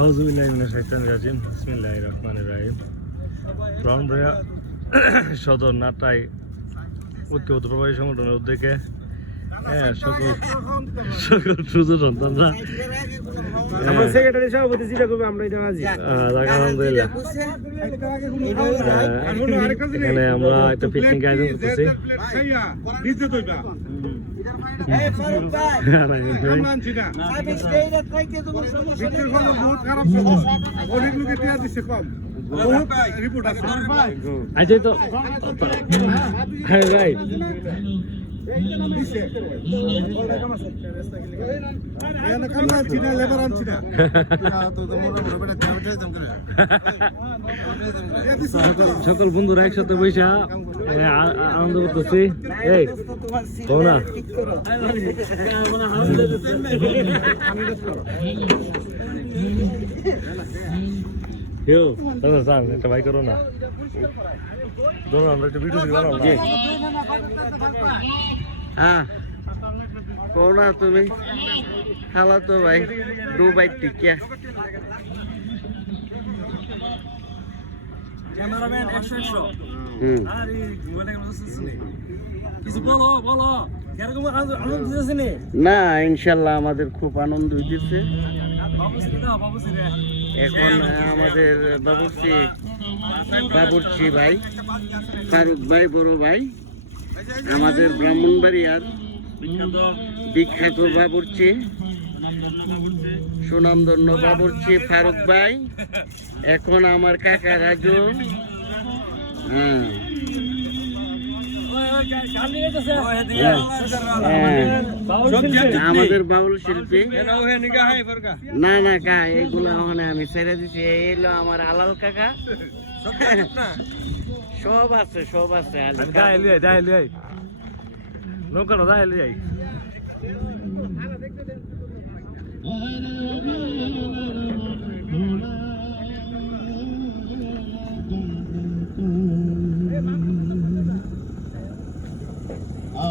আউযুবিল্লাহি মিনাশ শাইতানির রাজিম বিসমিল্লাহির রহমানির রহিম। ব্রাহ্মণবাড়িয়া সদর নাটাই ঐক্যবদ্ধ প্রবাসী সংগঠনের উদ্যোগে সকল সুযোগ সন্তানরা আমরা সেক্রেটারি সভাপতি যেটা করবে আমরা এটা রাজি। আলহামদুলিল্লাহ এখানে আমরা একটা পিকনিক আয়োজন করতেছি। আচ্ছা তো হ্যাঁ রাইট সকল বন্ধুরা একসাথে বৈশা আনন্দ করতেছি। এই না একটা ভাই করো না, ধরো আমরা একটা ভিডিও বানাবো না। হ্যাঁ কোনা তুমি খালা তো ভাই দুবাই টিকিয়া ক্যামেরাম্যান 100 আরে মনে কিছু বলো বলো কিরকম আনন্দ দিতেছে নি? না ইনশাআল্লাহ আমাদের খুব আনন্দ হইতেছে। এখন আমাদের বাবুর্চি ভাই ফারুক ভাই বড় ভাই আমাদের ব্রাহ্মণবাড়িয়ার বিখ্যাত বাবুর্চি সুনামধন্য বাবুর্চি ফারুক ভাই এখন আমার কাকা রাজু আমাদের বাউল শিল্পী না না কা এগুলো ওখানে আমি ছেড়ে দিচ্ছি। এলো আমার আলাল কাকা সব আছে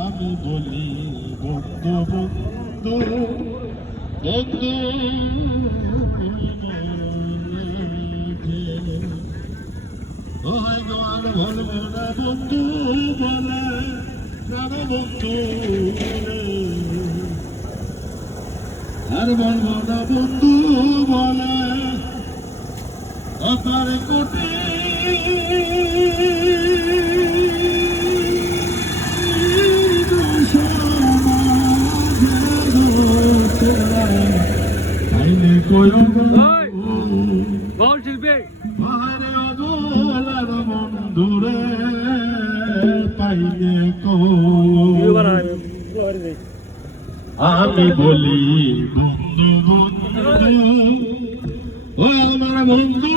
আমি বলি বন্ধু বন্ধু বন্ধু ওই গোয়ার বলবো না বন্ধু বলে জানো বন্ধু আর বলবো না বন্ধু বলে আপনার কোটি বন্ধুরে পাইলে আমি বলি বন্ধু বন্ধু ও আমার বন্ধু